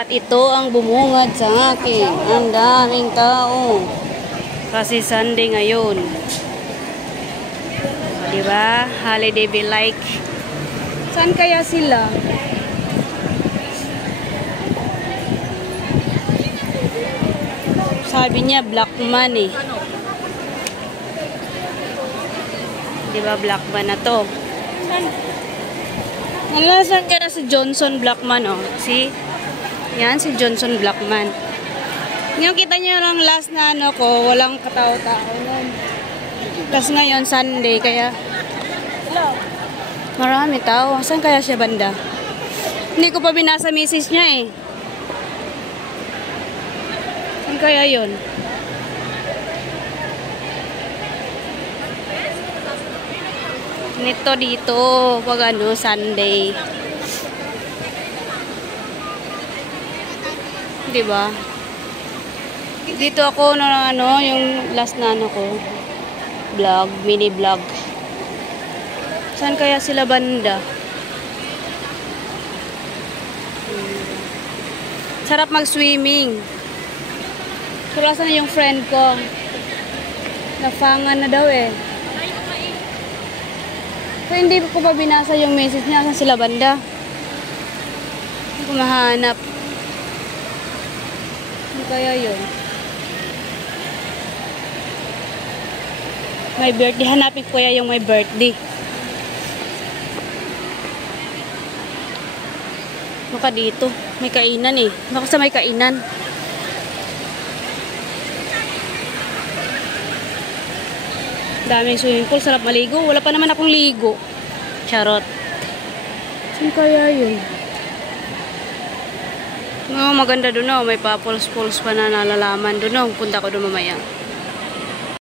At ito ang bumungad sa akin. Ang daming tao. Kasi Sunday ngayon. Diba? Holiday be like. Saan kaya sila? Sabi niya black man eh. Diba black man na to? Nalasan ka na si Johnson Blackman oh. See? Yan si Johnson Blackman. Yung kita nyo lang last na ano ko, walang katao-tao nun. Tapos ngayon Sunday kaya marami tao. Saan kaya siya banda? Hindi ko pa binasa message niya eh. Saan kaya yun? Nito dito pag ano Sunday. 'Di ba? Dito ako no ano yung last na ano ko vlog, mini vlog. Saan kaya sila banda? Sarap mag-swimming. Kulasan na yung friend ko. Nafangan na daw eh. Pero hindi ko pa binasa yung message niya. Saan sila banda? Hindi ko mahanap. Ano kaya yun? May birthday. Hanapin ko kaya yung may birthday. Baka dito. May kainan eh. Baka sa may kainan. Daming swimming pool, sarap maligo. Wala pa naman akong ligo. Charot. Saan kaya yun? Oh, maganda doon oh. May pa-pools pa na nalalaman doon oh. Punta ko doon mamaya.